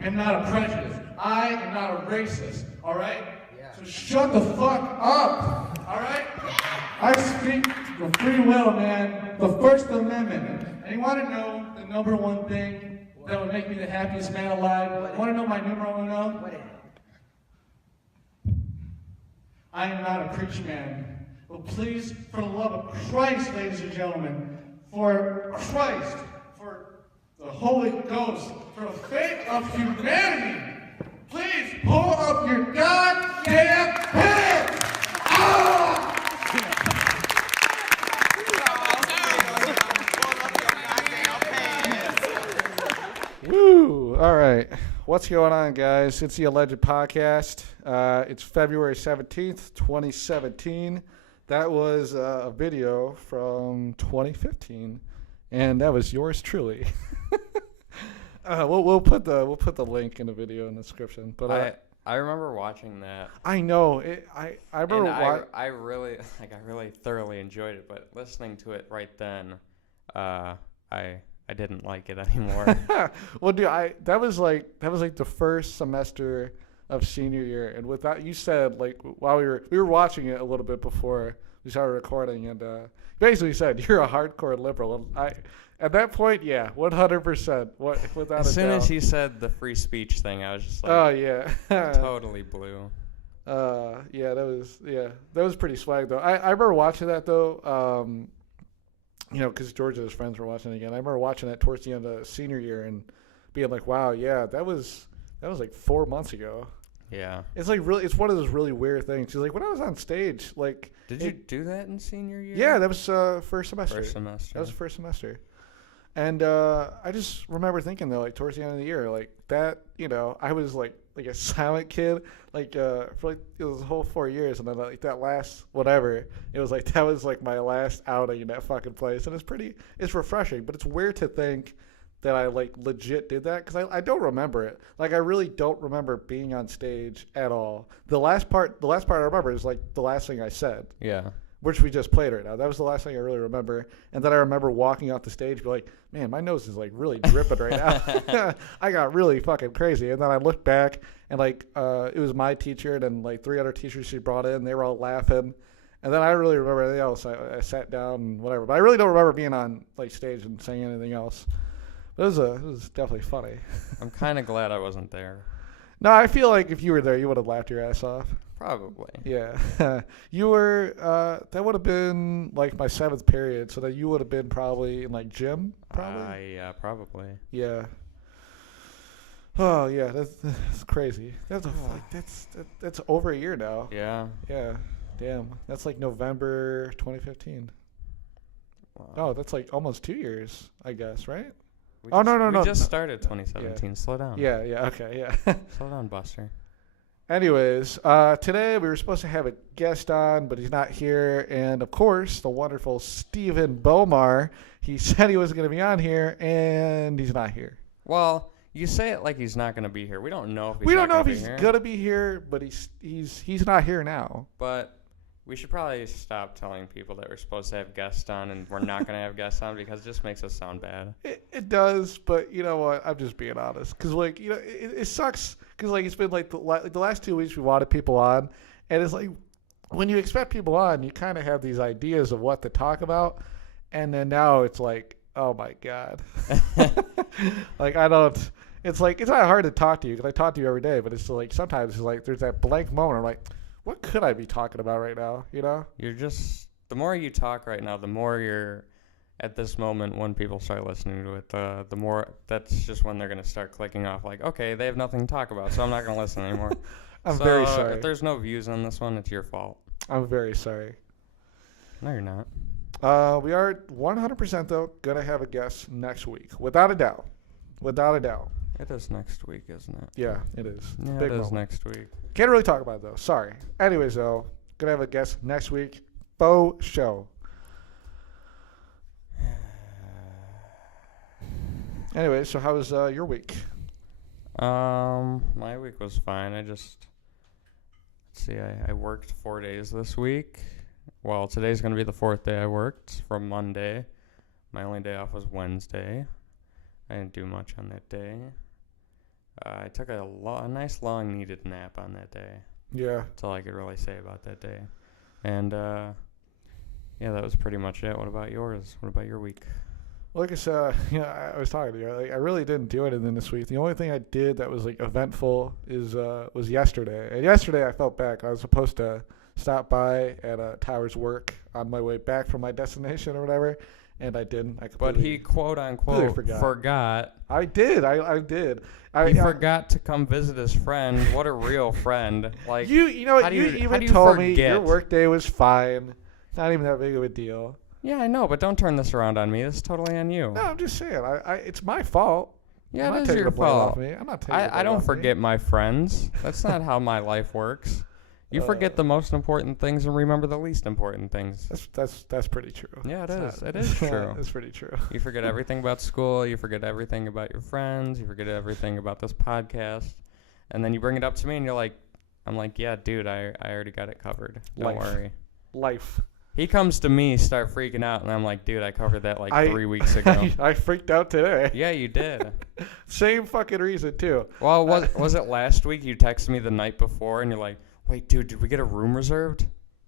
am not a prejudice. I am not a racist, all right? Yeah. So shut the fuck up, all right? I speak for free will, man. The First Amendment. And you want to know the number one thing that would make me the happiest man alive? Want to know my numero uno? What is it? I am not a preach man. But please, for the love of Christ, ladies and gentlemen, for Christ, for the Holy Ghost, for the fate of humanity, please pull up your goddamn pants! Ah! Woo! All right. What's going on, guys? It's the Alleged Podcast. It's February 17th, 2017. That was a video from 2015, and that was yours truly. We'll put the link in the video in the description. But I remember watching that. I know I remember. I really thoroughly enjoyed it, but listening to it right then, I didn't like it anymore. Well, dude, that was like the first semester of senior year, and with that, you said like while we were watching it a little bit before we started recording, and basically said you're a hardcore liberal, and at that point, yeah, 100%, without a doubt. As soon as he said the free speech thing, I was just like, oh yeah, totally blue. Yeah, that was pretty swag though. I remember watching that though. You know, because George and his friends were watching it again. I remember watching that towards the end of senior year and being like, "Wow, yeah, that was like 4 months ago." Yeah, it's like really, it's one of those really weird things. Because like when I was on stage, like, did you do that in senior year? Yeah, that was first semester. That was first semester, and I just remember thinking though, like towards the end of the year, like that, you know, I was like a silent kid, like for like it was the whole 4 years, and then like that last whatever, it was like that was like my last outing in that fucking place, and it's refreshing, but it's weird to think that I like legit did that because I don't remember it. Like I really don't remember being on stage at all. The last part I remember is like the last thing I said. Yeah. Which we just played right now. That was the last thing I really remember. And then I remember walking off the stage, be like, man, my nose is like really dripping right now. I got really fucking crazy. And then I looked back and like it was my teacher and then like 3 other teachers she brought in. They were all laughing. And then I really remember anything else. I sat down and whatever. But I really don't remember being on like stage and saying anything else. But it was definitely funny. I'm kind of glad I wasn't there. No, I feel like if you were there, you would have laughed your ass off. Probably. Yeah. You were, that would have been like my 7th period, so that you would have been probably in like gym, probably? Yeah, probably. Yeah. Oh, yeah, that's crazy. That's over a year now. Yeah. Yeah. Damn. That's like November 2015. Wow. Oh, that's like almost 2 years, I guess, right? No. We just started 2017. Yeah. Slow down. Yeah, okay, yeah. Slow down, Buster. Anyways, today we were supposed to have a guest on, but he's not here. And, of course, the wonderful Stephen Bomar. He said he was going to be on here, and he's not here. Well, you say it like he's not going to be here. We don't know if he's going to be here, but he's not here now. But we should probably stop telling people that we're supposed to have guests on and we're not going to have guests on because it just makes us sound bad. It does, but you know what? I'm just being honest. Because, like, you know, it sucks because, like, it's been, like, the last 2 weeks we wanted people on. And it's like when you expect people on, you kind of have these ideas of what to talk about. And then now it's like, oh, my God. Like, I don't – it's like it's not hard to talk to you because I talk to you every day. But it's still, like, sometimes it's like there's that blank moment. I'm like, what could I be talking about right now, you know? You're just, the more you talk right now, the more you're, at this moment when people start listening to it, the more, that's just when they're going to start clicking off like, okay, they have nothing to talk about, so I'm not going to listen anymore. I'm very sorry. If there's no views on this one, it's your fault. I'm very sorry. No, you're not. We are 100% though, going to have a guest next week. Without a doubt. Without a doubt. It is next week, isn't it? Yeah, it is. Yeah, Big it is moment. next week. Can't really talk about it, though. Sorry. Anyways, though, going to have a guest next week. Faux show. Anyway, so how was your week? My week was fine. Let's see, I worked 4 days this week. Well, today's going to be the 4th day I worked from Monday. My only day off was Wednesday. I didn't do much on that day. I took a nice long needed nap on that day. Yeah. That's all I could really say about that day. And yeah, that was pretty much it. What about yours? What about your week? Like I said, I was talking to you. Like, I really didn't do anything this week. The only thing I did that was like eventful was yesterday. And yesterday I felt bad. I was supposed to stop by at Tower's work on my way back from my destination or whatever, and I didn't. But he quote unquote forgot. I did. I did. He forgot to come visit his friend. What a real friend! Like you know what? You even told me your work day was fine. Not even that big of a deal. Yeah, I know, but don't turn this around on me. This is totally on you. No, I'm just saying. It's my fault. Yeah, it is your fault. I'm not taking I don't forget my friends. That's not how my life works. You forget the most important things and remember the least important things. That's pretty true. Yeah, it is. It is true. It's pretty true. You forget everything about school. You forget everything about your friends. You forget everything about this podcast. And then you bring it up to me and you're like, I'm like, yeah, dude, I already got it covered. Don't worry. Life. He comes to me, start freaking out, and I'm like, dude, I covered that 3 weeks ago. I freaked out today. Yeah, you did. Same fucking reason, too. Well, was it last week you texted me the night before, and you're like, wait, dude, did we get a room reserved?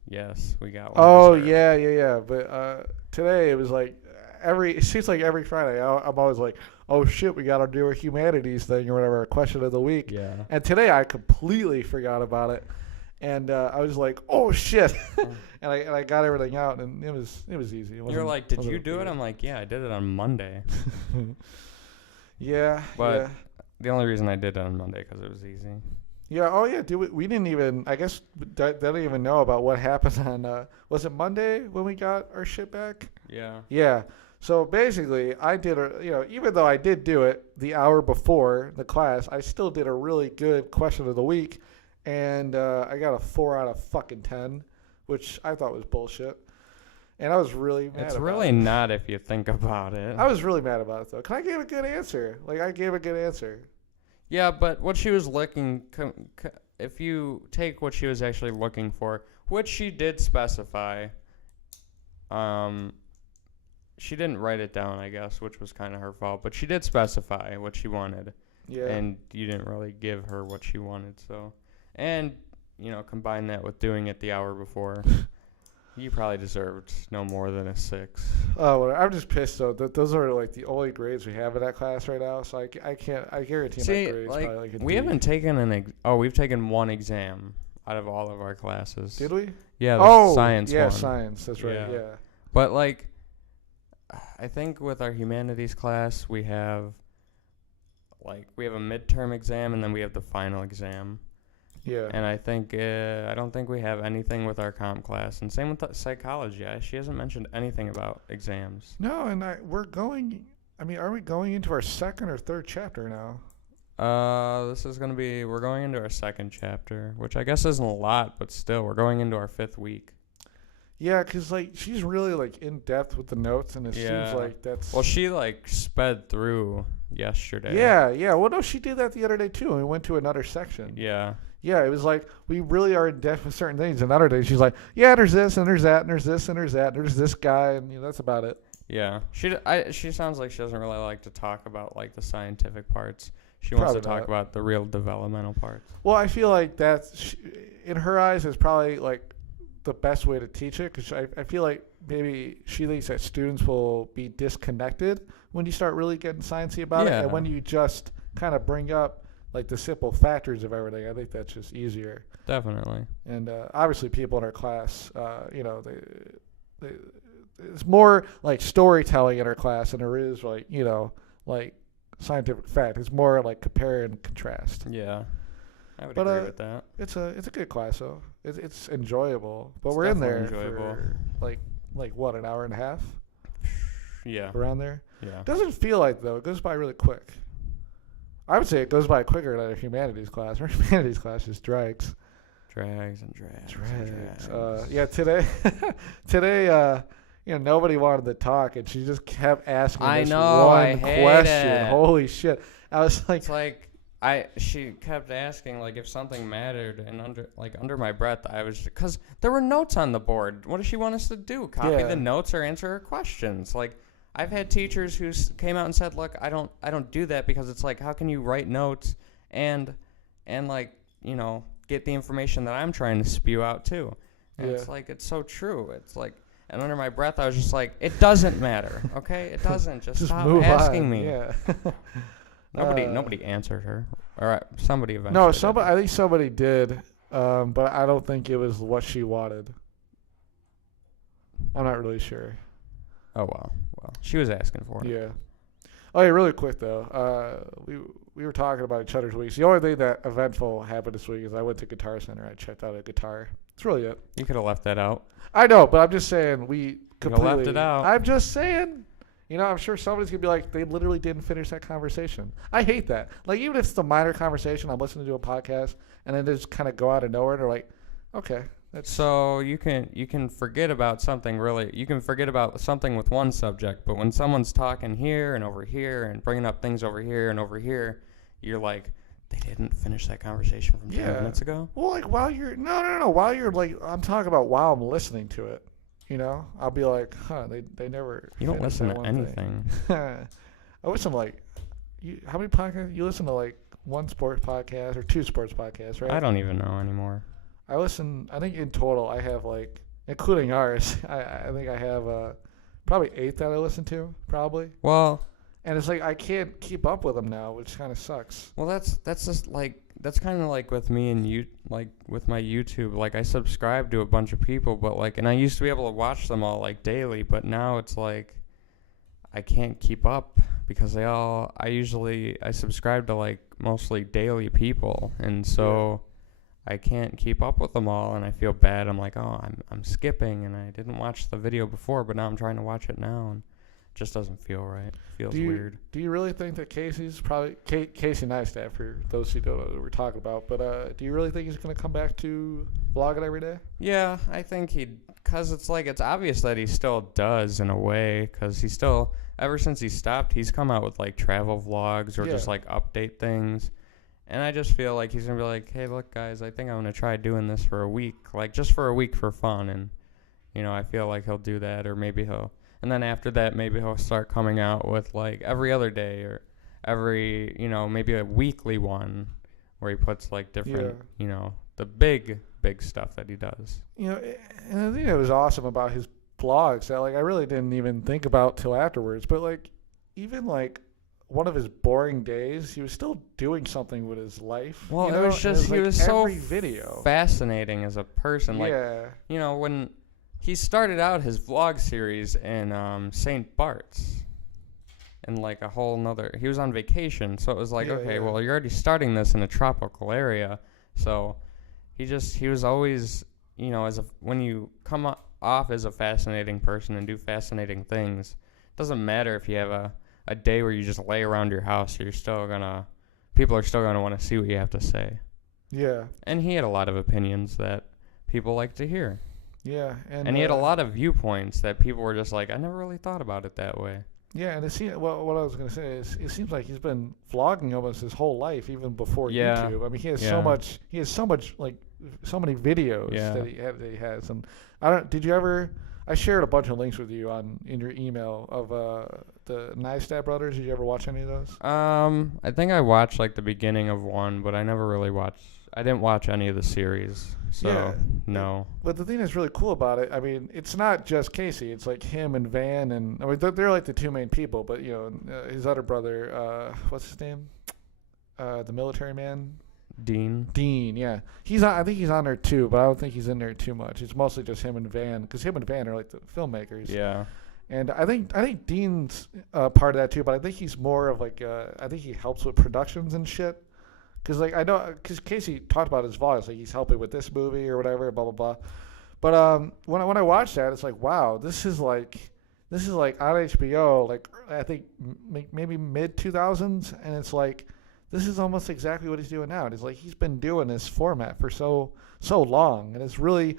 Yes, we got one reserved. Yeah. But today it was like it seems like every Friday I'm always like, oh, shit, we got to do a humanities thing or whatever, a question of the week. Yeah. And today I completely forgot about it. And I was like, "Oh shit!" and I got everything out, and it was easy. You're like, "Did you do it?" I'm like, "Yeah, I did it on Monday." Yeah, but the only reason I did it on Monday because it was easy. Yeah. Oh yeah. Dude, we didn't even. I guess they didn't even know about what happened on. Was it Monday when we got our shit back? Yeah. Yeah. So basically, I did even though I did do it the hour before the class, I still did a really good question of the week. And I got a 4 out of fucking 10, which I thought was bullshit. And I was really mad about it. It's really not if you think about it. I was really mad about it, though. I gave a good answer. I gave a good answer. Yeah, but what she was looking... if you take what she was actually looking for, which she did specify, she didn't write it down, I guess, which was kind of her fault. But she did specify what she wanted. Yeah. And you didn't really give her what she wanted, so... And, combine that with doing it the hour before. You probably deserved no more than a 6. Oh, well, I'm just pissed, though. Those are, the only grades we have in that class right now, so I can't, I guarantee my grades probably a we D. haven't taken we've taken one exam out of all of our classes. Did we? Yeah, the science one. Yeah, science, that's right, yeah. But, I think with our humanities class, we have a midterm exam, and then we have the final exam. Yeah. And I think I don't think we have anything with our comp class, and same with psychology. She hasn't mentioned anything about exams. No, and we're going. I mean, are we going into our second or third chapter now? We're going into our second chapter, which I guess isn't a lot, but still, we're going into our 5th week. Yeah, because she's really in depth with the notes, and it seems like that's. Well, she sped through yesterday. Yeah. Well, no, she did that the other day too, and we went to another section. Yeah. Yeah, it was we really are in depth with certain things. Another day, she's like, yeah, there's this, and there's that, and there's this, and there's that, and there's this guy, and that's about it. Yeah, she sounds like she doesn't really like to talk about the scientific parts. She wants to talk about the real developmental parts. Well, I feel like that's in her eyes is probably the best way to teach it, because I feel like maybe she thinks that students will be disconnected when you start really getting sciencey about it, and when you just kind of bring up the simple factors of everything. I think that's just easier. Definitely. And obviously people in our class, it's more storytelling in our class than there is scientific fact. It's more compare and contrast. Yeah. I would agree with that. It's a good class though. It's enjoyable. But we're in there for what, an hour and a half? Yeah. Around there? Yeah. Doesn't feel like though. It goes by really quick. I would say it goes by quicker than a humanities class. Our humanities class just drags. Drags. Yeah, today, nobody wanted to talk, and she just kept asking one question. It. Holy shit! I was like, she kept asking if something mattered, and under my breath, I was because there were notes on the board. What does she want us to do? Copy the notes or answer her questions? I've had teachers who came out and said, "Look, I don't do that because it's how can you write notes and like, you know, get the information that I'm trying to spew out too. And it's like, it's so true. It's like, and under my breath, I was just like, it doesn't matter, okay? It doesn't. Just stop asking on. me. Yeah. Nobody answered her. All right, somebody eventually. No, somebody. I think somebody did, but I don't think it was what she wanted. I'm not really sure. Oh well, she was asking for it. Yeah. Oh yeah, really quick though. We were talking about each other's weeks. The only thing that eventful happened this week is I went to Guitar Center. I checked out a guitar. That's really it. You could have left that out. I know, but I'm just saying we completely left it out. I'm just saying. You know, I'm sure somebody's gonna be like, they literally didn't finish that conversation. I hate that. Like, even if it's a minor conversation, I'm listening to a podcast, and then they just kind of go out of nowhere. And they're like, okay, that's so you can forget about something really. You can forget about something with one subject, but when someone's talking here and over here and bringing up things over here and over here, you're like, they didn't finish that conversation from 10 minutes ago. Well, like while you're while you're like, I'm talking about while I'm listening to it. You know, I'll be like, they never. You don't listen to anything. I listen to like, how many podcasts? You listen to like one sports podcast or two sports podcasts, right? I don't even know anymore. I think in total I have like, including ours, I think I have probably 8 that I listen to, probably. Well. And it's like I can't keep up with them now, which kind of sucks. Well, that's just like, that's kind of like with me and you, like with my YouTube. Like, I subscribe to a bunch of people, but like, and I used to be able to watch them all like daily, but now it's like I can't keep up because I subscribe to like mostly daily people, and so I can't keep up with them all, and I feel bad. I'm like, oh, I'm skipping, and I didn't watch the video before, but now I'm trying to watch it now, and just doesn't feel right. It feels weird. Do you really think that Casey Neistat, for those who don't know what we're talking about, but do you really think he's going to come back to vlogging every day? Yeah, I think because it's like, it's obvious that he still does in a way, because he still, ever since he stopped, he's come out with like travel vlogs or just like update things. And I just feel like he's going to be like, hey, look, guys, I think I'm going to try doing this for a week, like just for a week for fun. And, you know, I feel like he'll do that, or maybe and then after that, maybe he'll start coming out with like every other day or every, you know, maybe a weekly one where he puts like different, you know, the big stuff that he does. You know, and I think that was awesome about his vlogs that like I really didn't even think about till afterwards. But like, even like one of his boring days, he was still doing something with his life. Well, you know? it was just, he was so fascinating as a person. Like, you know, when he started out his vlog series in St. Bart's, and like a whole nother, he was on vacation, so it was like, well, you're already starting this in a tropical area, so he was always, you know, when you come off as a fascinating person and do fascinating things, it doesn't matter if you have a day where you just lay around your house, people are still gonna want to see what you have to say. Yeah. And he had a lot of opinions that people like to hear. Yeah, and he had a lot of viewpoints that people were just like, I never really thought about it that way. Yeah, and what I was going to say is, it seems like he's been vlogging almost his whole life, even before YouTube. I mean, he has so much, like, so many videos that he has. And I shared a bunch of links with you in your email of the Neistat brothers. Did you ever watch any of those? I think I watched like the beginning of one, but I didn't watch any of the series. So, no. But the thing that's really cool about it, I mean, it's not just Casey. It's like him and Van, and I mean, they're like the two main people. But you know, his other brother, what's his name? The military man. Dean, yeah. I think he's on there too, but I don't think he's in there too much. It's mostly just him and Van, because him and Van are like the filmmakers. Yeah. And I think Dean's part of that too, but I think he's more of like I think he helps with productions and shit. Because like I know, because Casey talked about his vlogs, like he's helping with this movie or whatever, blah blah blah. But when I watched that, it's like, wow, this is like on HBO, like I think maybe mid 2000s, and it's like this is almost exactly what he's doing now. It's like he's been doing this format for so long, and it's really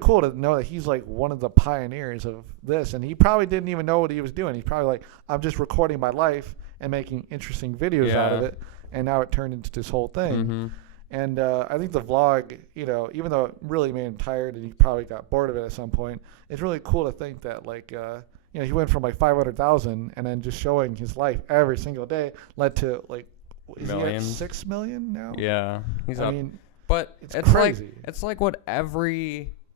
cool to know that he's like one of the pioneers of this, and he probably didn't even know what he was doing. He's probably like, I'm just recording my life and making interesting videos out of it. And now it turned into this whole thing. Mm-hmm. And I think the vlog, you know, even though it really made him tired and he probably got bored of it at some point, it's really cool to think that, like, you know, he went from like 500,000 and then just showing his life every single day led to like is he at 6 million now? Yeah, he's up. I mean, but it's crazy. Like, it's like what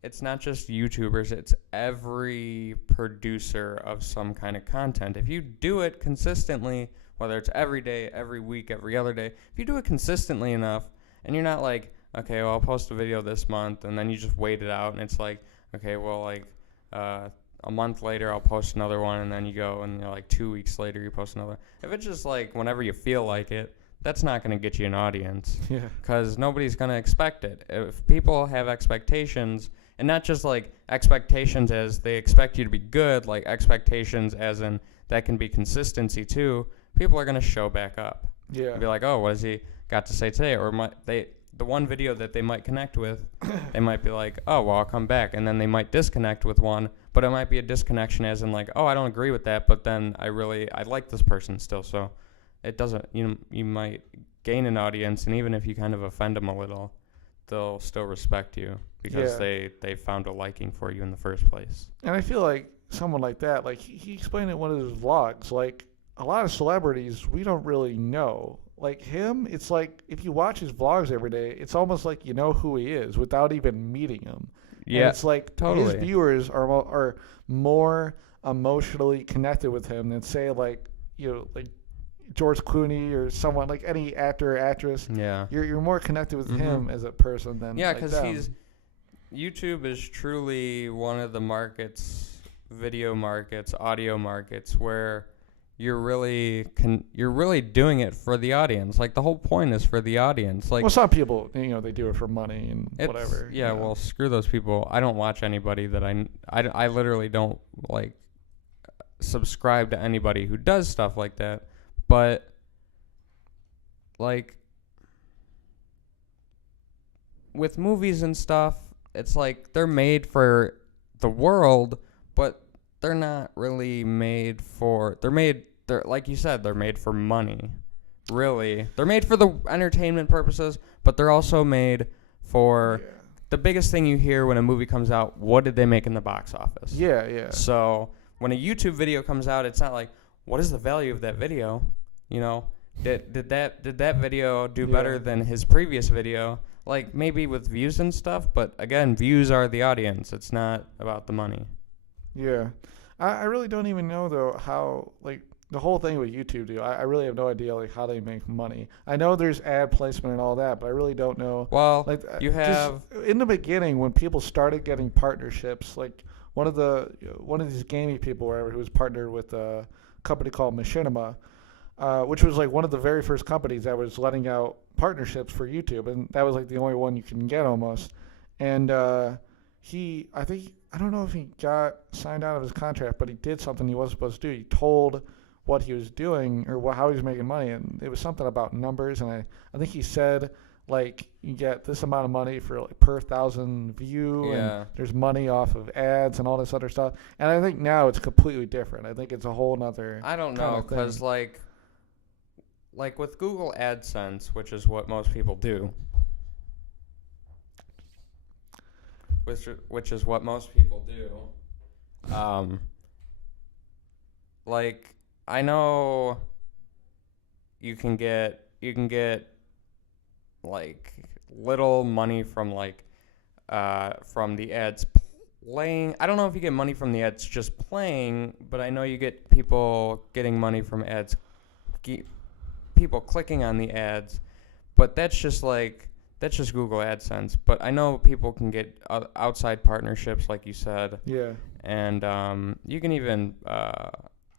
it's not just YouTubers, it's every producer of some kind of content. If you do it consistently, whether it's every day, every week, every other day, if you do it consistently enough, and you're not like, okay, well, I'll post a video this month, and then you just wait it out, and it's like, okay, well, like, a month later, I'll post another one, and then you go, and like 2 weeks later, you post another. If it's just like whenever you feel like it, that's not going to get you an audience. Yeah. Because nobody's going to expect it. If people have expectations, and not just like expectations as they expect you to be good, like expectations as in that can be consistency too, people are going to show back up. Yeah. Be like, oh, what has he got to say today? Or the one video that they might connect with, they might be like, oh, well, I'll come back. And then they might disconnect with one, but it might be a disconnection as in like, oh, I don't agree with that, but then I like this person still. So it doesn't, you might gain an audience, and even if you kind of offend them a little, they'll still respect you because they found a liking for you in the first place. And I feel like someone like that, like he explained it in one of his vlogs, like a lot of celebrities we don't really know. Like him, it's like if you watch his vlogs every day, it's almost like you know who he is without even meeting him. Yeah, and it's like totally. His viewers are more emotionally connected with him than say like like George Clooney or someone like any actor or actress. Yeah, you're more connected with him as a person than because YouTube is truly one of the markets, video markets, audio markets where you're really doing it for the audience. Like the whole point is for the audience. Like, well, some people, they do it for money and whatever. Yeah, well, screw those people. I don't watch anybody that I literally don't like subscribe to anybody who does stuff like that. But like with movies and stuff, it's like they're made for the world, but they're not really made for. They're like you said, they're made for money. Really, they're made for the entertainment purposes, but they're also made for the biggest thing you hear when a movie comes out. What did they make in the box office? Yeah, yeah. So when a YouTube video comes out, it's not like, what is the value of that video? Did that video do better than his previous video? Like maybe with views and stuff, but again, views are the audience. It's not about the money. Yeah, I really don't even know though how like the whole thing with YouTube do. I really have no idea like how they make money. I know there's ad placement and all that, but I really don't know. Well, like you have in the beginning when people started getting partnerships, like one of these gaming people, wherever, who was partnered with a company called Machinima, which was like one of the very first companies that was letting out partnerships for YouTube, and that was like the only one you can get almost. And I don't know if he got signed out of his contract, but he did something he wasn't supposed to do. He told what he was doing or how he was making money, and it was something about numbers. And I think he said like you get this amount of money for like per 1,000 view, and there's money off of ads and all this other stuff. And I think now it's completely different. I think it's a whole nother. I don't know, because like with Google AdSense, which is what most people do. Which is what most people do. Like I know you can get like little money from from the ads playing. I don't know if you get money from the ads just playing, but I know you get people getting money from ads, people clicking on the ads. But that's just Google AdSense. But I know people can get outside partnerships, like you said. Yeah. And you can even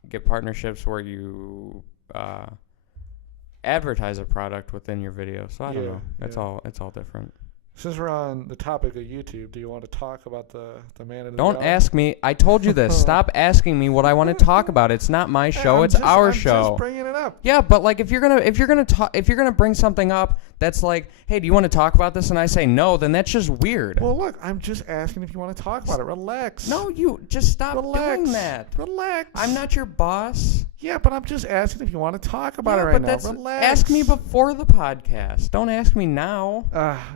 get partnerships where you advertise a product within your video. So I don't know. It's all different. Since we're on the topic of YouTube, do you want to talk about the man in the Don't ask me. I told you this. Stop asking me what I want to talk about. It's not my show. It's our show. I'm just bringing it up. Yeah, but like if you're gonna bring something up that's like, hey, do you want to talk about this? And I say no, then that's just weird. Well, look, I'm just asking if you want to talk about it. Relax. No, you just stop doing that. Relax. I'm not your boss. Yeah, but I'm just asking if you want to talk about it right now. Relax. Ask me before the podcast. Don't ask me now.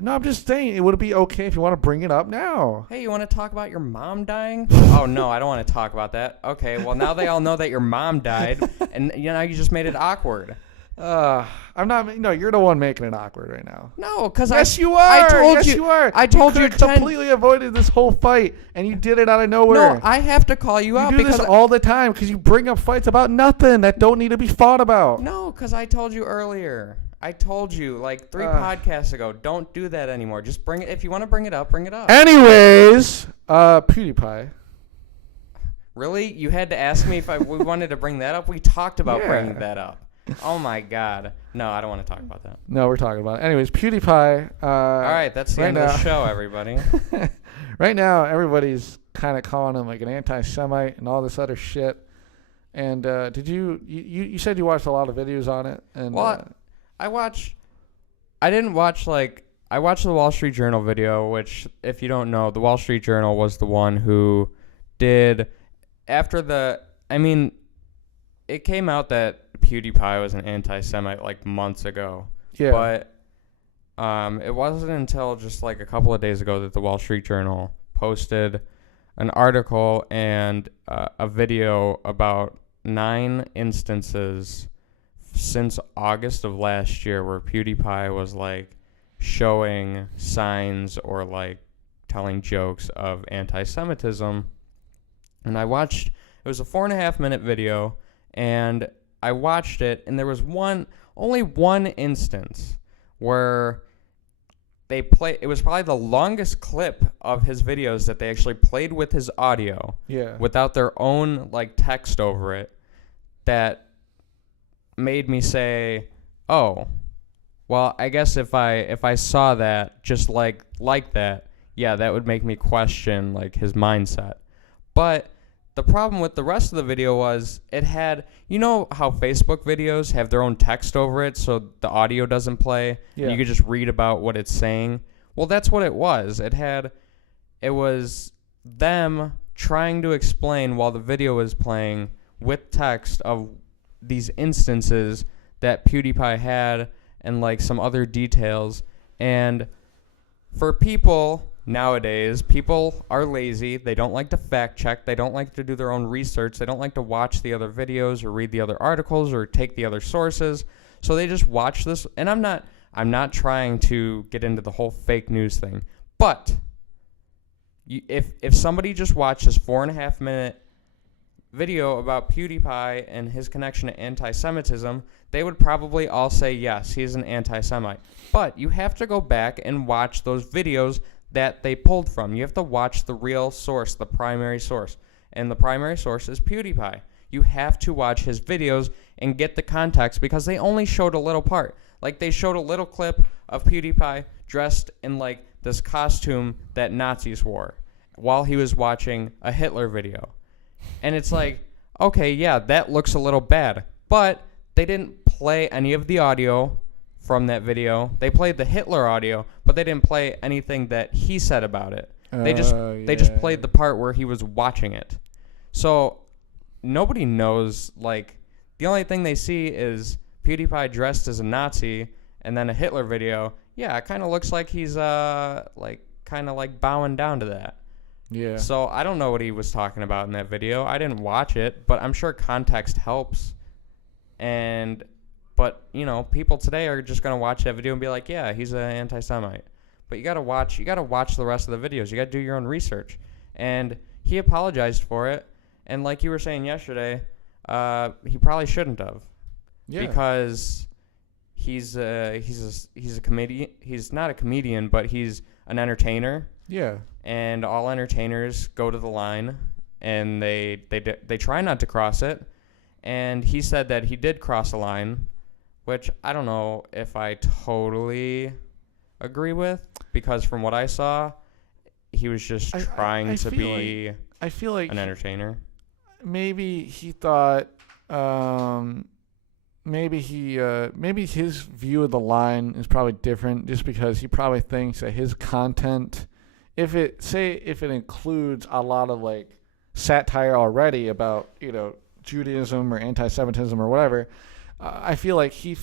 No, I'm just saying it would be okay if you want to bring it up now. Hey, you want to talk about your mom dying? Oh, no, I don't want to talk about that. Okay, well, now they all know that your mom died, and you just made it awkward. I'm not. No, you're the one making it awkward right now. No, because yes, you are. Yes, you are. I told you completely avoided this whole fight, and you did it out of nowhere. No, I have to call you out because you do this all the time because you bring up fights about nothing that don't need to be fought about. No, because I told you earlier. I told you like 3 podcasts ago. Don't do that anymore. Just bring it. If you want to bring it up, bring it up. Anyways, PewDiePie. Really? You had to ask me if we wanted to bring that up? We talked about bringing that up. Oh, my God. No, I don't want to talk about that. No, we're talking about it. Anyways, PewDiePie. All right, that's the end of the show, everybody. Right now, everybody's kind of calling him like an anti-Semite and all this other shit. And did you said you watched a lot of videos on it? And well, I watched the Wall Street Journal video, which, if you don't know, the Wall Street Journal was the one who did it came out that PewDiePie was an anti-Semite like months ago. Yeah. But it wasn't until just like a couple of days ago that the Wall Street Journal posted an article and a video about 9 instances since August of last year where PewDiePie was like showing signs or like telling jokes of anti-Semitism. And it was a 4.5-minute video, and I watched it, and there was only one instance where it was probably the longest clip of his videos that they actually played with his audio without their own like text over it, that made me say, oh, well, I guess if I saw that just like that, yeah, that would make me question like his mindset. But the problem with the rest of the video was it had, you know how Facebook videos have their own text over it so the audio doesn't play? Yeah. You could just read about what it's saying. Well, that's what it was. It was them trying to explain while the video was playing with text of these instances that PewDiePie had and like some other details. And for people nowadays, people are lazy. They don't like to fact check. They don't like to do their own research. They don't like to watch the other videos or read the other articles or take the other sources. So they just watch this. And I'm not trying to get into the whole fake news thing. But if somebody just watched this 4.5-minute video about PewDiePie and his connection to anti-Semitism, they would probably all say, yes, he's an anti-Semite. But you have to go back and watch those videos that they pulled from. You have to watch the real source, the primary source. And the primary source is PewDiePie. You have to watch his videos and get the context because they only showed a little part. Like they showed a little clip of PewDiePie dressed in like this costume that Nazis wore while he was watching a Hitler video. And it's like, okay, yeah, that looks a little bad. But they didn't play any of the audio from that video. They played the Hitler audio, but they didn't play anything that he said about it. They just played the part where he was watching it. So nobody knows, like, the only thing they see is PewDiePie dressed as a Nazi and then a Hitler video. Yeah, it kind of looks like he's kind of like bowing down to that. Yeah. So I don't know what he was talking about in that video. I didn't watch it, but I'm sure context helps. But, you know, people today are just going to watch that video and be like, yeah, he's an anti-Semite. But you got to watch the rest of the videos. You got to do your own research. And he apologized for it. And like you were saying yesterday, he probably shouldn't have. Yeah. Because he's a comedian. He's not a comedian, but he's an entertainer. Yeah. And all entertainers go to the line and they try not to cross it. And he said that he did cross a line, which I don't know if I totally agree with, because from what I saw, he was just trying to be an entertainer. Maybe he thought, maybe his view of the line is probably different, just because he probably thinks that his content, if it includes a lot of like satire already about, you know, Judaism or anti-Semitism or whatever, I feel like he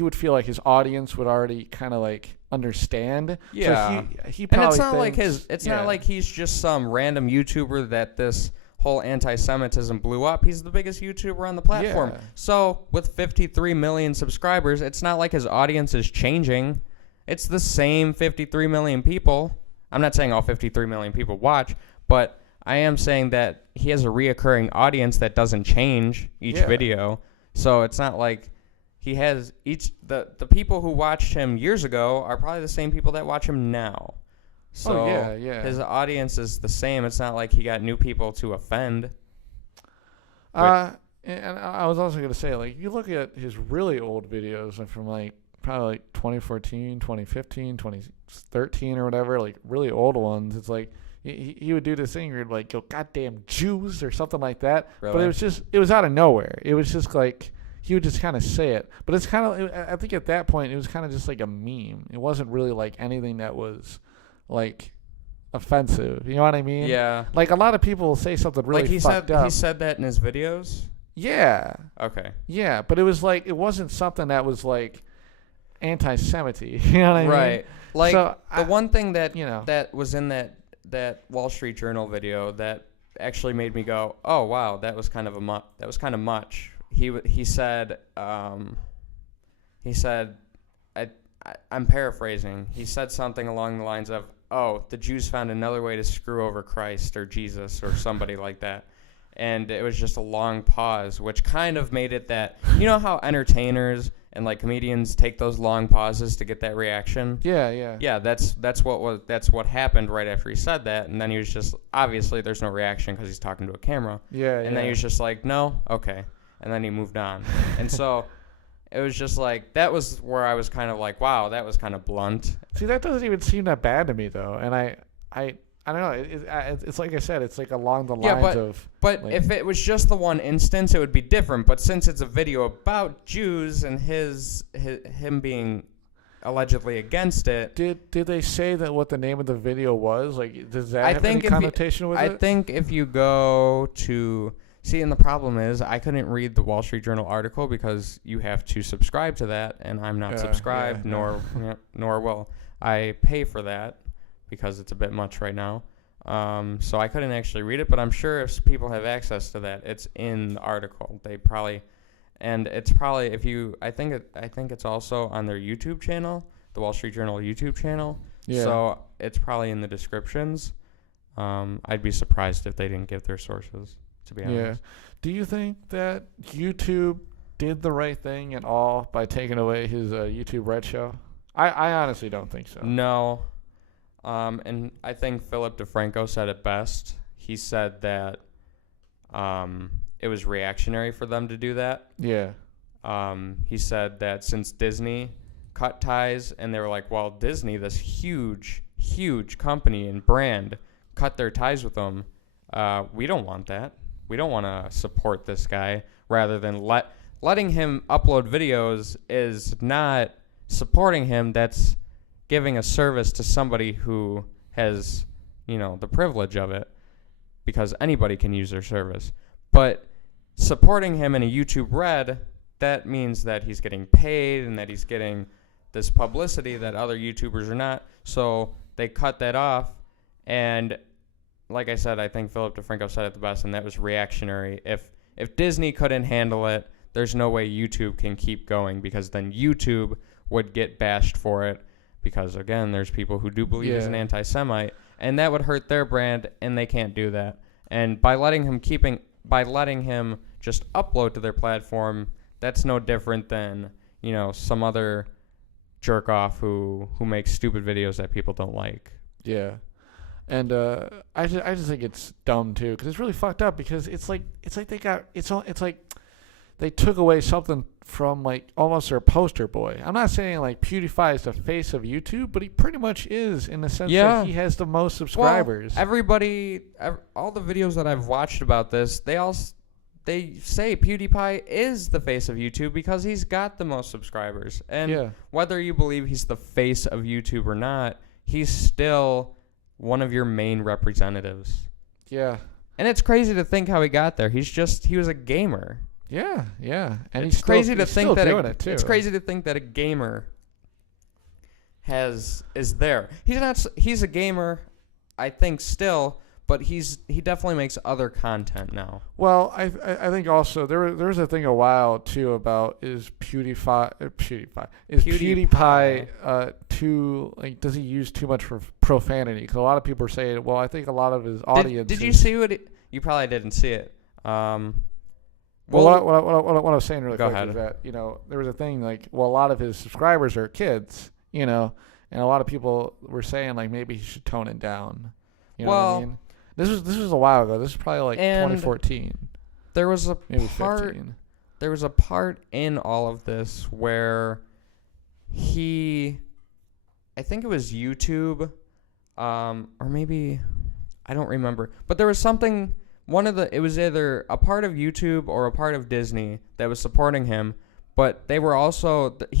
would feel like his audience would already kind of like understand. Yeah. So he probably not like not like he's just some random YouTuber that this whole anti-Semitism blew up, he's the biggest YouTuber on the platform. Yeah. So with 53 million subscribers, it's not like his audience is changing. It's the same 53 million people. I'm not saying all 53 million people watch, but I am saying that he has a reoccurring audience that doesn't change each video. So it's not like he has the people who watched him years ago are probably the same people that watch him now. So his audience is the same. It's not like he got new people to offend. And I was also going to say, like, you look at his really old videos from, like, probably, like, 2014, 2015, 2013 or whatever, like, really old ones. It's like he would do this thing where he'd, like, go, goddamn Jews or something like that. Really? But it was out of nowhere. It was just, like, he would just kind of say it. But it's kind of, I think at that point, it was kind of just like a meme. It wasn't really, like, anything that was, like, offensive. You know what I mean? Yeah. Like, a lot of people will say something really fucked up. He said that in his videos? Yeah. Okay. Yeah, but it was like, it wasn't something that was, like, anti-Semitic. You know what I mean? Right. Like, so one thing that, you know, that was in that Wall Street Journal video that actually made me go, oh, wow, that was kind of much. He said, I'm paraphrasing. He said something along the lines of, oh, the Jews found another way to screw over Christ or Jesus or somebody like that. And it was just a long pause, which kind of made it that, you know how entertainers and like comedians take those long pauses to get that reaction? Yeah. Yeah, that's what happened right after he said that. And then he was just, obviously there's no reaction because he's talking to a camera. Yeah. And then he was just like, no, okay. And then he moved on. And so it was just like, that was where I was kind of like, wow, that was kind of blunt. See, that doesn't even seem that bad to me, though. And I don't know. It's like I said, it's like along the lines of. But like, if it was just the one instance, it would be different. But since it's a video about Jews and him being allegedly against it. Did they say that what the name of the video was? Like, does that have any connotation with it? I think if you go to. See, and the problem is I couldn't read the Wall Street Journal article because you have to subscribe to that, and I'm not subscribed, nor will I pay for that because it's a bit much right now. So I couldn't actually read it, but I'm sure if people have access to that, it's in the article. They probably, and it's probably I think it's also on their YouTube channel, the Wall Street Journal YouTube channel. Yeah. So it's probably in the descriptions. I'd be surprised if they didn't give their sources. To be honest. Yeah. Do you think that YouTube did the right thing at all by taking away his YouTube Red show? I honestly don't think so. No. And I think Philip DeFranco said it best. He said that it was reactionary for them to do that. Yeah. He said that since Disney cut ties, and they were like, well, Disney, this huge, huge company and brand, cut their ties with them. We don't want that. We don't want to support this guy. Rather than letting him upload videos is not supporting him. That's giving a service to somebody who has, the privilege of it, because anybody can use their service. But supporting him in a YouTube Red, that means that he's getting paid and that he's getting this publicity that other YouTubers are not. So they cut that off, and like I said, I think Philip DeFranco said it the best, and that was reactionary. If Disney couldn't handle it, there's no way YouTube can keep going, because then YouTube would get bashed for it, because, again, there's people who do believe he's an anti-Semite, and that would hurt their brand, and they can't do that. And by letting him just upload to their platform, that's no different than, some other jerk-off who makes stupid videos that people don't like. Yeah. And I just think it's dumb too, because it's really fucked up. Because it's like they took away something from, like, almost their poster boy. I'm not saying like PewDiePie is the face of YouTube, but he pretty much is, in the sense that he has the most subscribers. Well, all the videos that I've watched about this, they say PewDiePie is the face of YouTube because he's got the most subscribers. And whether you believe he's the face of YouTube or not, he's still one of your main representatives. Yeah. And it's crazy to think how he got there. He was a gamer. Yeah. And it's crazy to think that it's crazy to think that a gamer is there. He's a gamer, I think, still, but he definitely makes other content now. Well, I think also there was a thing a while too about is PewDiePie too, like, does he use too much for profanity? Because a lot of people are saying, well, I think a lot of his audience. Did you see what? You probably didn't see it. Well, what I was saying really quick ahead. is that, you know, there was a thing like, well, a lot of his subscribers are kids, you know, and a lot of people were saying like maybe he should tone it down. You know what I mean? This was a while ago. This is probably like 2014. There was a maybe part. 15. There was a part in all of this where I think it was YouTube, or maybe I don't remember, but there was something. It was either a part of YouTube or a part of Disney that was supporting him, but he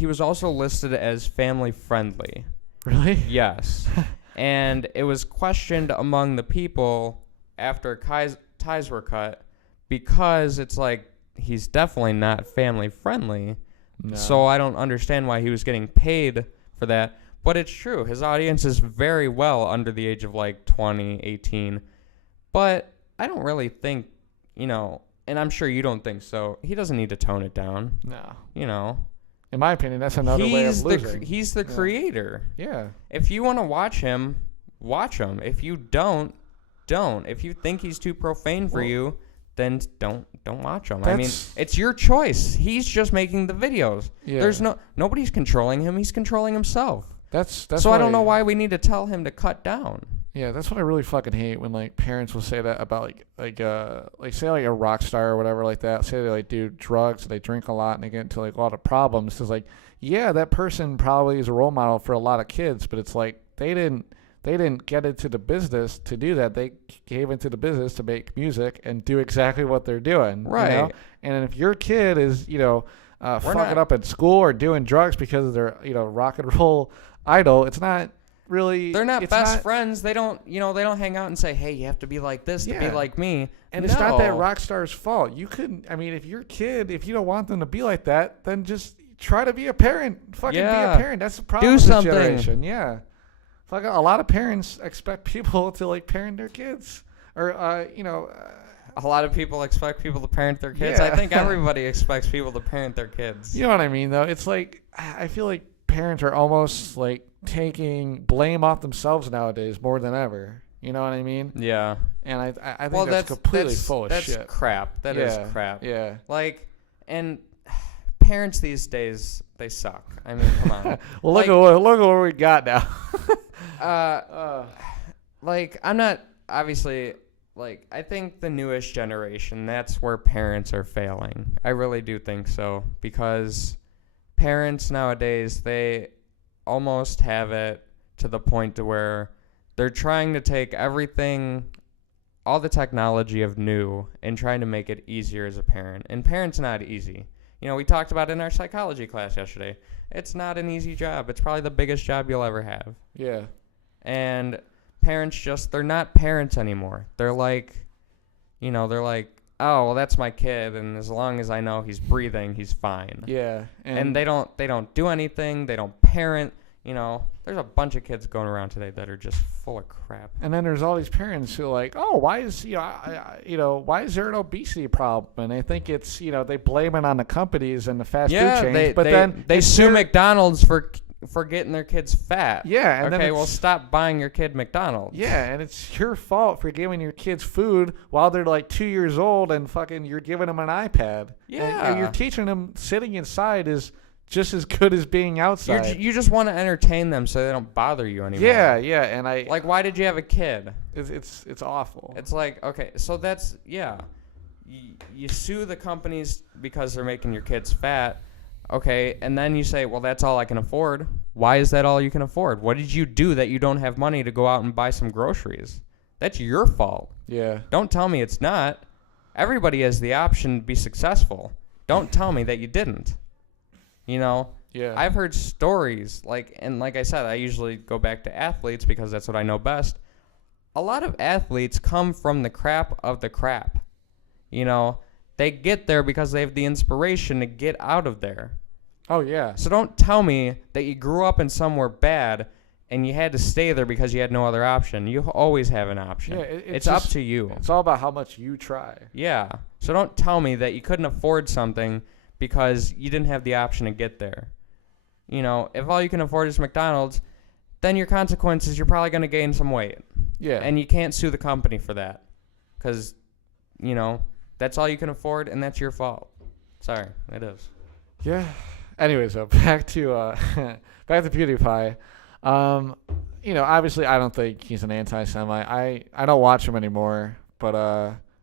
was also listed as family friendly. Really? Yes. And it was questioned among the people after ties were cut because it's like he's definitely not family friendly. No. So I don't understand why he was getting paid for that. But it's true. His audience is very well under the age of like 20, 18. But I don't really think, you know, and I'm sure you don't think so, he doesn't need to tone it down. No. You know. In my opinion, that's another way of losing. He's the creator. Yeah. If you want to watch him, watch him. If you don't. If you think he's too profane for you, then don't watch him. I mean, it's your choice. He's just making the videos. Yeah. There's nobody's controlling him. He's controlling himself. That's so I don't know why we need to tell him to cut down. Yeah, that's what I really fucking hate when like parents will say that about like say like a rock star or whatever like that. Say they like do drugs, they drink a lot, and they get into like a lot of problems. It's like, yeah, that person probably is a role model for a lot of kids, but it's like they didn't get into the business to do that. They came into the business to make music and do exactly what they're doing. Right. You know? And if your kid is, you know, fucking up at school or doing drugs because of their, you know, rock and roll idol, it's not really. They're not best friends. They don't hang out and say, hey, you have to be like this to be like me. And it's not that rock star's fault. You couldn't, I mean, if your kid, if you don't want them to be like that, then just try to be a parent. Fucking be a parent. That's the problem with this generation. Yeah. Fucking a lot of parents expect people to like parent their kids. Or, you know. A lot of people expect people to parent their kids. Yeah. I think everybody expects people to parent their kids. You know what I mean, though? It's like, I feel like parents are almost like taking blame off themselves nowadays more than ever. You know what I mean? Yeah. And I think that's completely full of shit. That's crap. That is crap. Yeah. Like, and parents these days, they suck. I mean, come on. Well, look at what we got now. Like, I'm not, obviously, like, I think the newest generation, that's where parents are failing. I really do think so. Because parents nowadays, they almost have it to the point to where they're trying to take everything, all the technology of new, and trying to make it easier as a parent. And parents not easy. You know, we talked about it in our psychology class yesterday. It's not an easy job. It's probably the biggest job you'll ever have. Yeah. And parents they're not parents anymore. They're like, you know, oh, well, that's my kid, and as long as I know he's breathing, he's fine. Yeah. And they don't do anything. They don't parent. You know, there's a bunch of kids going around today that are just full of crap. And then there's all these parents who are like, oh, why is why is there an obesity problem? And I think it's, you know, they blame it on the companies and the fast food chains. But then they sue McDonald's for getting their kids fat. Yeah. And okay, well, stop buying your kid McDonald's. Yeah, and it's your fault for giving your kids food while they're like 2 years old and fucking you're giving them an iPad. Yeah. And you're teaching them sitting inside is just as good as being outside. You just want to entertain them so they don't bother you anymore. Yeah, and I like, why did you have a kid? It's awful. It's like, okay, so that's you sue the companies because they're making your kids fat. Okay, and then you say, well, that's all I can afford. Why is that all you can afford? What did you do that you don't have money to go out and buy some groceries? That's your fault. Yeah. Don't tell me it's not. Everybody has the option to be successful. Don't tell me that you didn't. You know? Yeah. I've heard stories, like I said, I usually go back to athletes because that's what I know best. A lot of athletes come from the crap of the crap. You know? They get there because they have the inspiration to get out of there. Oh, yeah. So don't tell me that you grew up in somewhere bad and you had to stay there because you had no other option. You always have an option. Yeah, it's up to you. It's all about how much you try. Yeah. So don't tell me that you couldn't afford something because you didn't have the option to get there. You know, if all you can afford is McDonald's, then your consequence is you're probably going to gain some weight. Yeah. And you can't sue the company for that because, you know, that's all you can afford, and that's your fault. Sorry, it is. Yeah. Anyways, back to PewDiePie. You know, obviously, I don't think he's an anti-Semite. I don't watch him anymore, but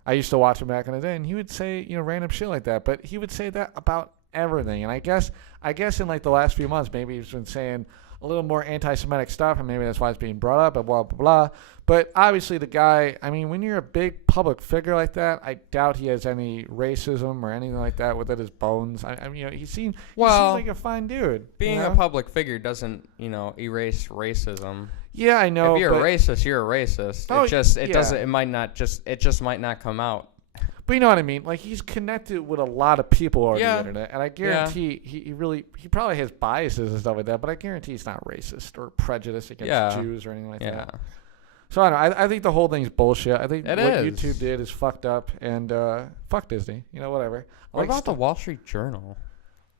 I used to watch him back in the day, and he would say, you know, random shit like that. But he would say that about everything. And I guess in like the last few months, maybe he's been saying a little more anti-Semitic stuff, and maybe that's why it's being brought up, and blah, blah, blah. But obviously the guy, I mean, when you're a big public figure like that, I doubt he has any racism or anything like that within his bones. I mean, you know, he seems like a fine dude. Being a public figure doesn't, you know, erase racism. Yeah, I know. If you're a racist, you're a racist. It just might not come out. But you know what I mean? Like, he's connected with a lot of people on the internet, and I guarantee he probably has biases and stuff like that, but I guarantee he's not racist or prejudiced against Jews or anything like that. So I don't know. I think the whole thing's bullshit. I think YouTube did is fucked up, and fuck Disney. You know, whatever. What about the Wall Street Journal?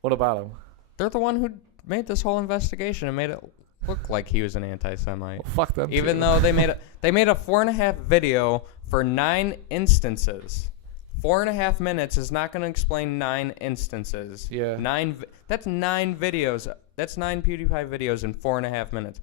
What about them? They're the one who made this whole investigation and made it look like he was an anti-Semite. Well, fuck them. Even though they made a 4.5 video for 9 instances. 4.5 minutes is not going to explain 9 instances. Yeah. That's 9 videos. That's 9 PewDiePie videos in 4.5 minutes.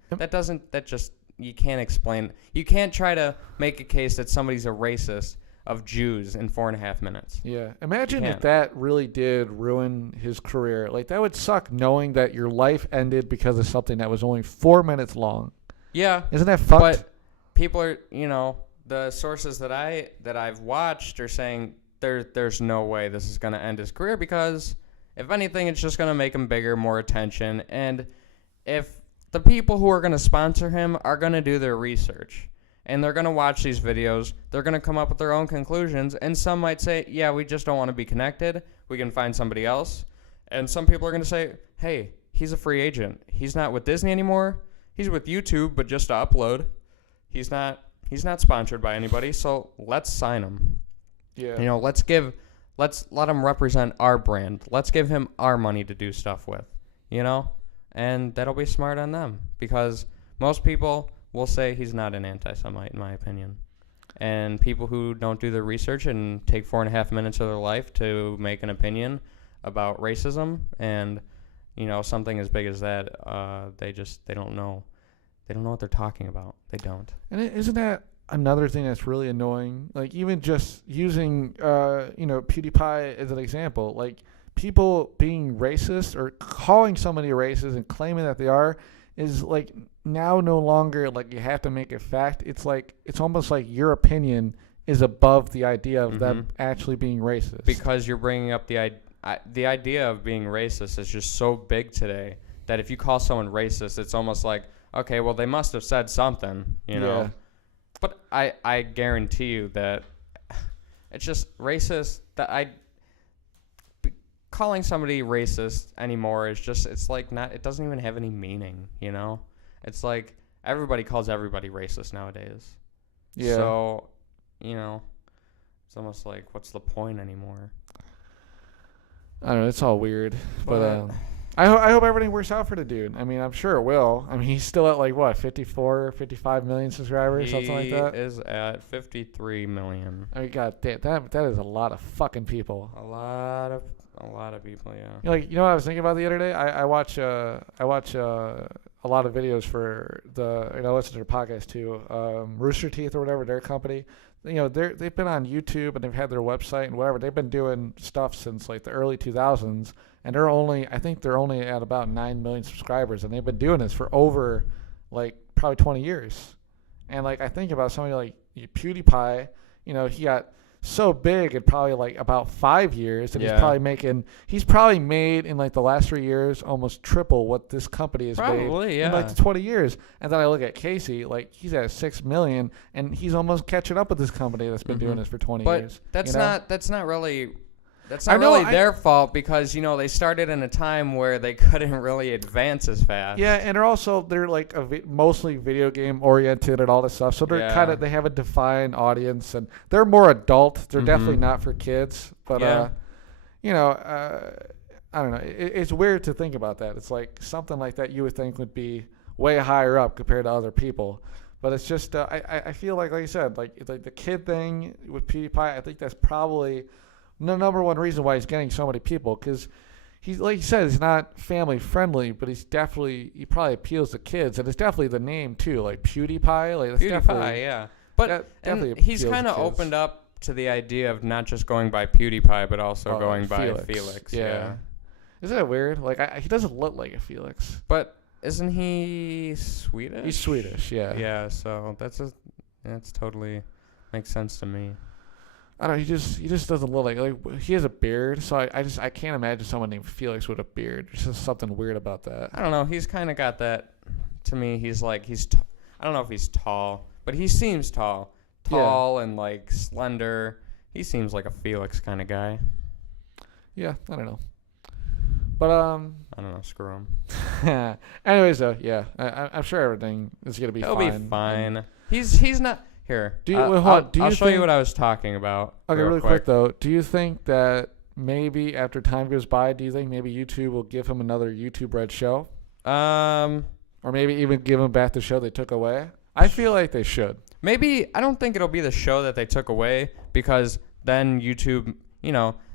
You can't explain. You can't try to make a case that somebody's a racist of Jews in 4.5 minutes. Yeah. Imagine if that really did ruin his career. Like, that would suck knowing that your life ended because of something that was only 4 minutes long. Yeah. Isn't that fucked? But people are, you know, the sources that I've watched are saying there's no way this is going to end his career because if anything, it's just going to make him bigger, more attention. And if the people who are going to sponsor him are going to do their research and they're going to watch these videos, they're going to come up with their own conclusions. And some might say, yeah, we just don't want to be connected. We can find somebody else. And some people are going to say, hey, he's a free agent. He's not with Disney anymore. He's with YouTube, but just to upload. He's not sponsored by anybody, so let's sign him. Yeah. You know, let's let him represent our brand. Let's give him our money to do stuff with, you know? And that'll be smart on them because most people will say he's not an anti-Semite, in my opinion. And people who don't do their research and take 4.5 minutes of their life to make an opinion about racism and, you know, something as big as that, they don't know. They don't know what they're talking about. They don't. And isn't that another thing that's really annoying? Like, even just using, you know, PewDiePie as an example, like, people being racist or calling somebody racist and claiming that they are is, like, now no longer, like, you have to make it fact. It's like, it's almost like your opinion is above the idea of them actually being racist. Because you're bringing up the idea of being racist is just so big today that if you call someone racist, it's almost like, okay, well, they must have said something, you know? Yeah. But I guarantee you that it's just racist. Calling somebody racist anymore is just, it's like not, it doesn't even have any meaning, you know? It's like everybody calls everybody racist nowadays. Yeah. So, you know, it's almost like, what's the point anymore? I don't know. It's all weird. But I hope everything works out for the dude. I mean, I'm sure it will. I mean, he's still at like, what, 54, 55 million subscribers, something like that? He is at 53 million. I mean, God damn, that is a lot of fucking people. A lot of people, yeah. Like, you know what I was thinking about the other day? I watch a lot of videos for listen to their podcast too. Rooster Teeth or whatever, their company. You know, they've been on YouTube and they've had their website and whatever. They've been doing stuff since like the early 2000s, and I think they're only at about 9 million subscribers, and they've been doing this for over like probably 20 years. And like, I think about somebody like PewDiePie, you know, he got so big in probably like about 5 years, and he's probably made in like the last 3 years almost triple what this company has made in like 20 years. And then I look at Casey, like he's at 6 million, and he's almost catching up with this company that's been doing this for 20 years. But that's not really That's not really their fault because, they started in a time where they couldn't really advance as fast. Yeah, and they're like mostly video game oriented and all this stuff. So they're they have a defined audience and they're more adult. They're definitely not for kids. But, I don't know. It's weird to think about that. It's like something like that you would think would be way higher up compared to other people. But it's just, I feel like you said, like the kid thing with PewDiePie, I think that's probably the number one reason why he's getting so many people, because he's, like you said, he's not family friendly, but he probably appeals to kids, and it's definitely the name too, like PewDiePie, like that's PewDiePie, yeah. But he's kind of opened up to the idea of not just going by PewDiePie, but also going by Felix. Yeah. Isn't that weird? Like he doesn't look like a Felix, but isn't he Swedish? He's Swedish, yeah. Yeah, so that's totally makes sense to me. I don't know, he just doesn't look like he has a beard, so I can't imagine someone named Felix with a beard. There's just something weird about that. I don't know, he's kind of got that, to me, I don't know if he's tall, but he seems tall. And like slender. He seems like a Felix kind of guy. Yeah, I don't know. But I don't know, screw him. Anyways though, yeah, I'm sure everything is going to be fine. He'll be fine. He's not... Here, I'll show you what I was talking about. Okay, really quick though. Do you think that maybe after time goes by, do you think maybe YouTube will give him another YouTube Red show? Or maybe even give him back the show they took away? I feel like they should. Maybe, I don't think it'll be the show that they took away, because then YouTube,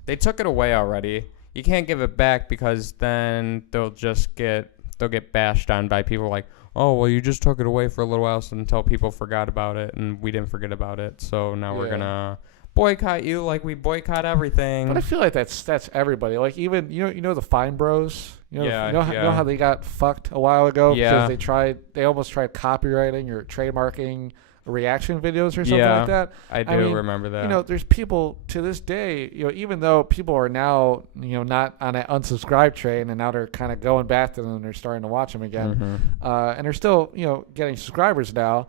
they took it away already. You can't give it back because then they'll get bashed on by people like, oh, well, you just took it away for a little while until people forgot about it, and we didn't forget about it, so now we're going to boycott you like we boycott everything. But I feel like that's everybody. Like, even, you know the Fine Bros? You know how they got fucked a while ago? Yeah. Because they almost tried copywriting or trademarking reaction videos or something like that. I mean, remember that. There's people to this day, even though people are now, not on that unsubscribe train, and now they're kind of going back to them and they're starting to watch them again. And they're still, getting subscribers now.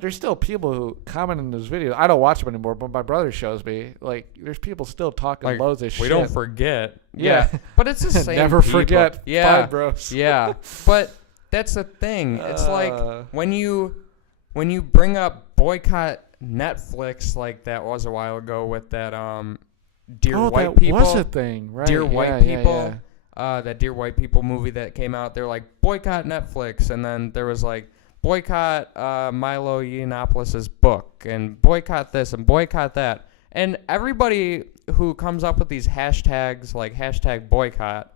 There's still people who comment in those videos. I don't watch them anymore, but my brother shows me. Like, there's people still talking loads of shit. We don't forget. Yeah. But it's the same Never people. Forget. Yeah. Fine Bros. Yeah. But that's the thing. It's like when you bring up boycott Netflix, like that was a while ago with that Dear White People. That was a thing, right? Dear White People. That Dear White People movie that came out. They're like, boycott Netflix. And then there was like, boycott Milo Yiannopoulis' book, and boycott this and boycott that. And everybody who comes up with these hashtags, like hashtag boycott,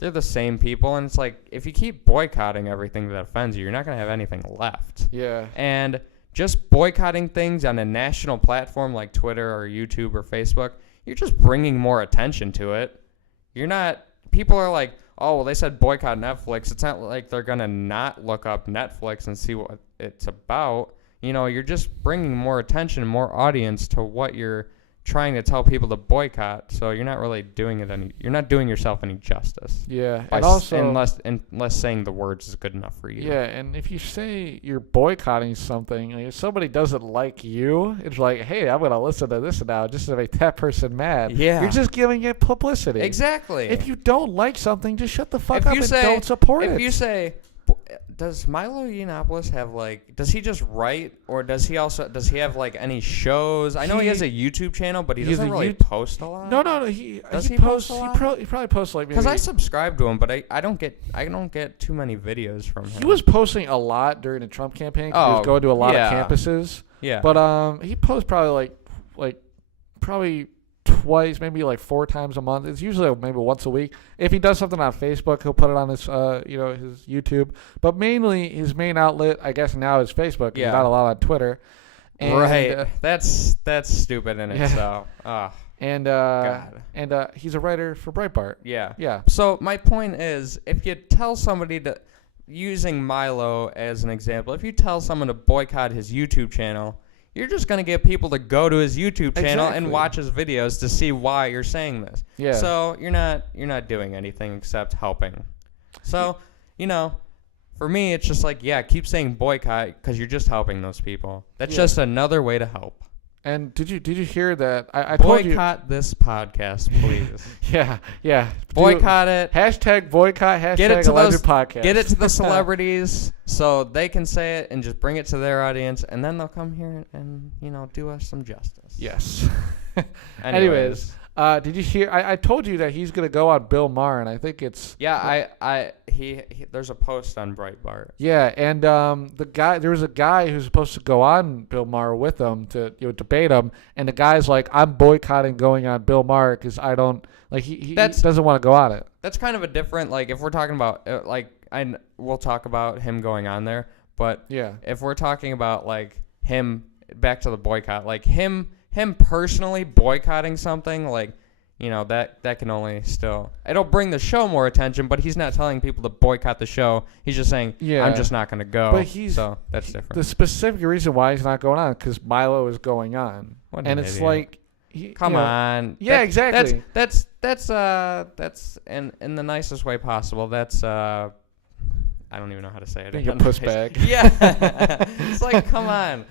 they're the same people. And it's like, if you keep boycotting everything that offends you, you're not going to have anything left. Yeah. And just boycotting things on a national platform like Twitter or YouTube or Facebook, you're just bringing more attention to it. People are like, oh, well, they said boycott Netflix. It's not like they're going to not look up Netflix and see what it's about. You're just bringing more attention, more audience to what you're trying to tell people to boycott. So you're not really you're not doing yourself any justice. Yeah. And also, unless saying the words is good enough for you. Yeah. And if you say you're boycotting something, if somebody doesn't like you, it's like, hey, I'm going to listen to this now just to make that person mad. Yeah. You're just giving it publicity. Exactly. If you don't like something, just shut the fuck up and don't support it. If you say, does Milo Yiannopoulis have does he just write, or does he have any shows? I know he has a YouTube channel, but he doesn't really post a lot. No. He posts a lot? He probably posts like maybe. Because I subscribe to him, but I don't get too many videos from him. He was posting a lot during the Trump campaign. He was going to a lot of campuses. Yeah. But he posts probably probably twice, maybe 4 times a month. It's usually maybe once a week. If he does something on Facebook, he'll put it on his his YouTube. But mainly his main outlet, I guess now, is Facebook. Yeah. He's not a lot on Twitter. And, right. That's stupid in itself. And he's a writer for Breitbart. Yeah. Yeah. So my point is, if you tell somebody to, using Milo as an example, if you tell someone to boycott his YouTube channel, you're just going to get people to go to his YouTube channel and watch his videos to see why you're saying this. Yeah. So you're not doing anything except helping. So, for me, it's just keep saying boycott because you're just helping those people. That's just another way to help. And did you hear that? I told you. Boycott this podcast, please. Yeah. Boycott it. Hashtag boycott. Hashtag Get it to alleged those podcast. Get it to the celebrities so they can say it and just bring it to their audience, and then they'll come here and do us some justice. Yes. Anyways, did you hear? I told you that he's gonna go on Bill Maher, and I think it's he there's a post on Breitbart. Yeah, and there was a guy who's supposed to go on Bill Maher with him to debate him, and the guy's like, I'm boycotting going on Bill Maher because I don't like he doesn't want to go on it. That's kind of a different if we're talking about we'll talk about him going on there, but if we're talking about him back to the boycott, him personally boycotting something that can only it'll bring the show more attention, but he's not telling people to boycott the show. He's just saying, I'm just not going to go. But so that's different. The specific reason why he's not going on because Milo is going on, and it's idiot. Come on. Yeah, exactly. That's in the nicest way possible. That's I don't even know how to say it. You can push back. Yeah. It's come on.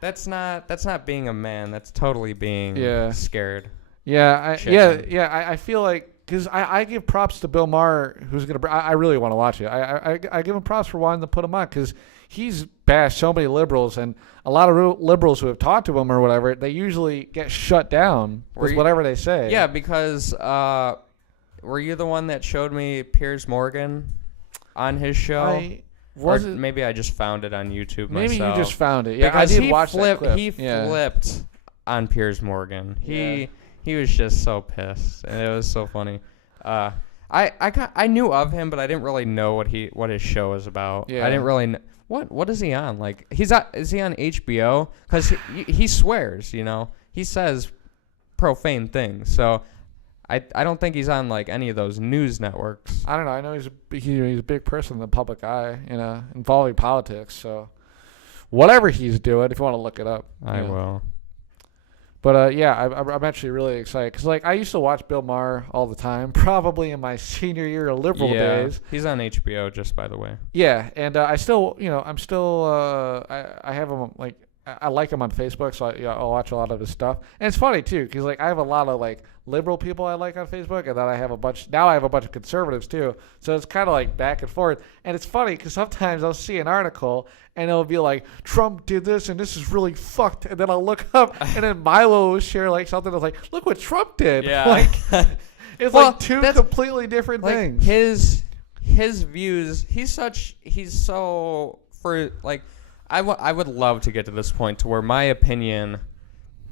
That's not being a man. That's totally being scared. I feel like because I give props to Bill Maher, who's gonna. I really want to watch it. I give him props for wanting to put him on because he's bashed so many liberals, and a lot of liberals who have talked to him or whatever, they usually get shut down with whatever they say. Yeah, because were you the one that showed me Piers Morgan on his show? Maybe I just found it on YouTube Maybe myself. You just found it. Yeah, because I did watch that clip. He flipped on Piers Morgan. He was just so pissed, and it was so funny. I knew of him, but I didn't really know what his show was about. Yeah. I didn't really know. What is he on? Is he on HBO? Because he swears, he says profane things. So I don't think he's on any of those news networks. I don't know. I know he's a big person in the public eye, involving politics. So whatever he's doing, if you want to look it up, I will. But I'm actually really excited because I used to watch Bill Maher all the time, probably in my senior year of liberal days. He's on HBO, just by the way. Yeah, and I still, I have him I like him on Facebook, so I'll watch a lot of his stuff. And it's funny too because I have a lot of liberal people I like on Facebook, and then I have a bunch of conservatives too. So it's kind of back and forth. And it's funny because sometimes I'll see an article and it'll be Trump did this and this is really fucked, and then I'll look up and then Milo will share something that's look what Trump did. Yeah. It's two completely different things. His views. I would love to get to this point to where my opinion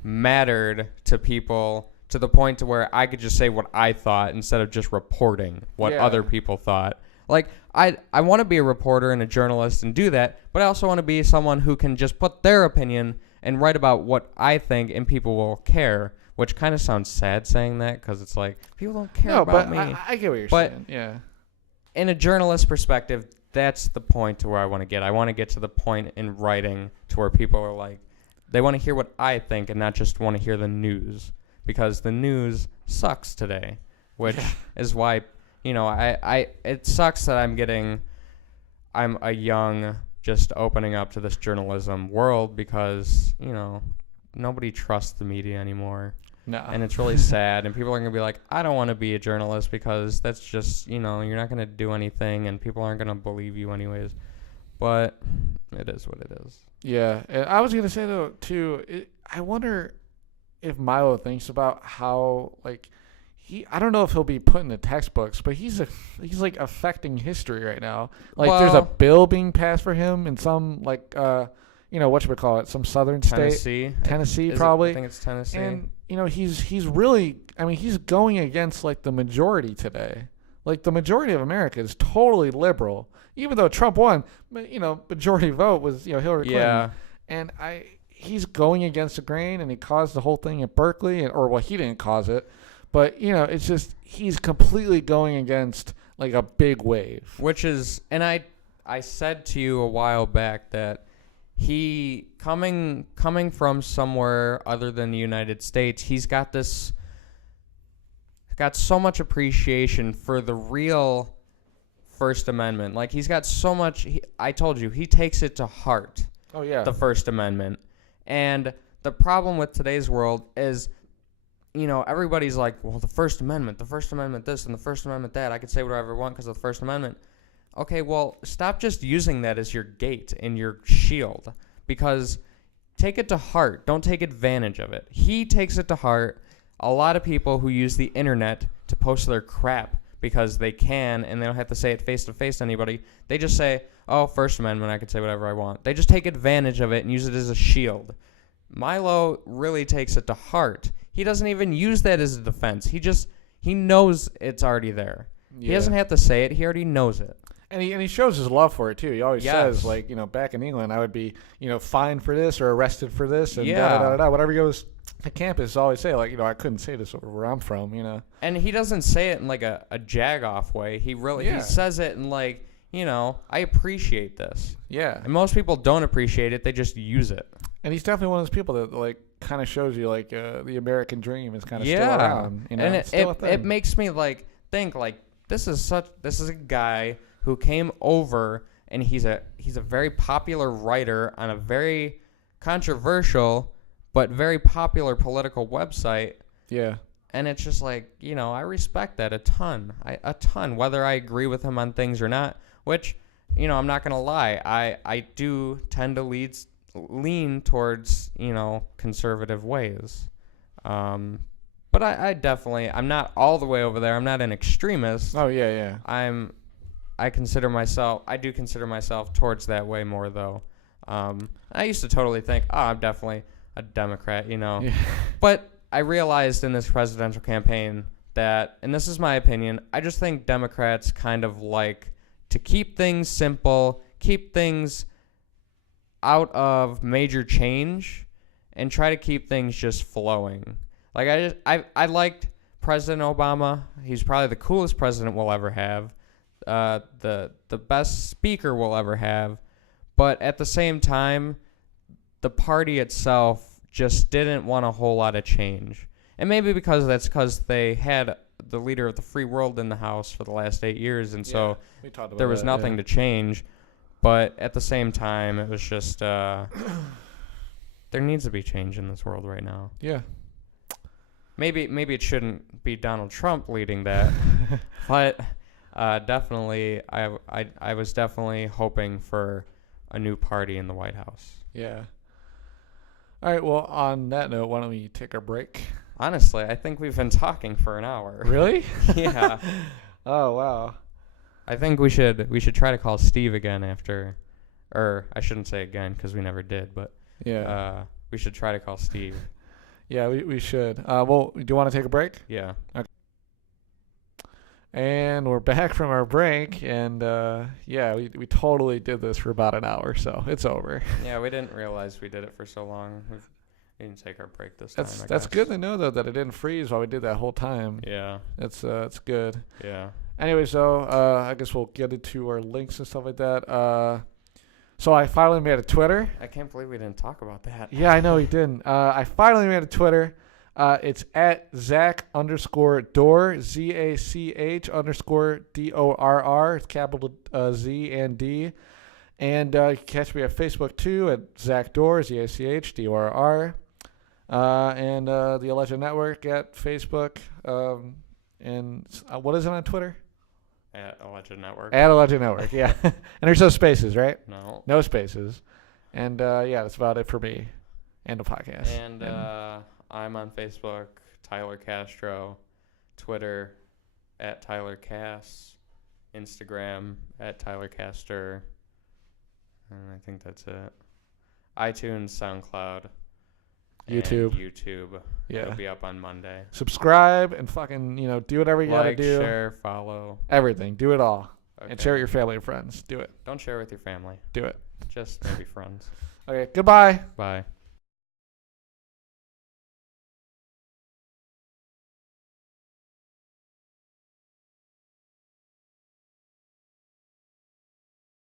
mattered to people to the point to where I could just say what I thought instead of just reporting what other people thought. I want to be a reporter and a journalist and do that, but I also want to be someone who can just put their opinion and write about what I think and people will care, which kind of sounds sad saying that because it's people don't care about me. I get what you're saying. Yeah. In a journalist perspective, that's the point to where I want to get. I want to get to the point in writing to where people are they want to hear what I think and not just want to hear the news, because the news sucks today, which is why, it sucks that I'm a young, just opening up to this journalism world because, nobody trusts the media anymore. No. And it's really sad, and people are going to be I don't want to be a journalist because that's just, you're not going to do anything, and people aren't going to believe you anyways. But it is what it is. Yeah, and I was going to say, though, too, I wonder if Milo thinks about how, I don't know if he'll be put in the textbooks, but he's affecting history right now. There's a bill being passed for him in some, whatchamacallit, some southern state. Tennessee, probably. I think it's Tennessee. And, he's really, he's going against, the majority today. The majority of America is totally liberal. Even though Trump won, majority vote was, Hillary Clinton. Yeah. And he's going against the grain, and he caused the whole thing at Berkeley, he didn't cause it. But, it's just he's completely going against, a big wave. Which is, and I said to you a while back that he, coming from somewhere other than the United States, he's got so much appreciation for the real First Amendment. He's got so much, I told you, he takes it to heart. Oh, yeah. The First Amendment. And the problem with today's world is, everybody's like, well, the First Amendment this and the First Amendment that. I could say whatever I want because of the First Amendment. Okay, well, stop just using that as your gate and your shield, because take it to heart. Don't take advantage of it. He takes it to heart. A lot of people who use the internet to post their crap because they can and they don't have to say it face-to-face to anybody, they just say, oh, First Amendment, I can say whatever I want. They just take advantage of it and use it as a shield. Milo really takes it to heart. He doesn't even use that as a defense. He knows it's already there. Yeah. He doesn't have to say it. He already knows it. And he shows his love for it, too. He always says, like, back in England, I would be, fined for this or arrested for this. And whatever he goes to campus, always say, like, I couldn't say this over where I'm from, And he doesn't say it in, like, a jag-off way. He says it in, like, I appreciate this. Yeah. And most people don't appreciate it. They just use it. And he's definitely one of those people that, like, kind of shows you, like, the American dream is kind of still around. And it makes me, like, think, like, this is a guy who came over, and he's a very popular writer on a very controversial but very popular political website. Yeah. And it's just like, I respect that a ton, whether I agree with him on things or not, which, I'm not going to lie. I do tend to lean towards, conservative ways. But I definitely, I'm not all the way over there. I'm not an extremist. Oh, yeah. I do consider myself towards that way more, though. I used to totally think, I'm definitely a Democrat, Yeah. But I realized in this presidential campaign that, and this is my opinion, I just think Democrats kind of like to keep things simple, keep things out of major change, and try to keep things just flowing. Like, I liked President Obama. He's probably the coolest president we'll ever have. The best speaker we'll ever have, but at the same time, the party itself just didn't want a whole lot of change. And maybe because they had the leader of the free world in the House for the last 8 years, and so there was nothing to change. But at the same time, it was just there needs to be change in this world right now. Yeah. Maybe it shouldn't be Donald Trump leading that, but. Definitely, I was definitely hoping for a new party in the White House. Yeah. All right, well, on that note, why don't we take a break? Honestly, I think we've been talking for an hour. Really? Yeah. Oh, wow. I think we should try to call Steve again after, or I shouldn't say again because we never did, but we should try to call Steve. Yeah, we should. Well, do you want to take a break? Yeah. Okay. And we're back from our break, and we totally did this for about an hour, so it's over. Yeah, we didn't realize we did it for so long. We didn't take our break this time. That's good to know, though, that it didn't freeze while we did that whole time. Yeah. It's good. Yeah. Anyway, so I guess we'll get into our links and stuff like that. So I finally made a Twitter. I can't believe we didn't talk about that. Yeah, I know we didn't. I finally made a Twitter. It's at Zach_Dorr, ZACH_DORR. It's capital Z and D. And you can catch me at Facebook too at Zach Dorr, ZACHDORR. And the Alleged Network at Facebook. And what is it on Twitter? At Alleged Network. At Alleged Network, yeah. And there's no spaces, right? No. No spaces. And that's about it for me and the podcast. And I'm on Facebook, Tyler Castro, Twitter, at Tyler Cass, Instagram, at Tyler Caster, and I think that's it. iTunes, SoundCloud, YouTube. Yeah. It'll be up on Monday. Subscribe and fucking, do whatever you gotta do. Share, follow. Everything. Do it all. Okay. And share it with your family and friends. Do it. Don't share with your family. Do it. Just maybe friends. Okay, goodbye. Bye.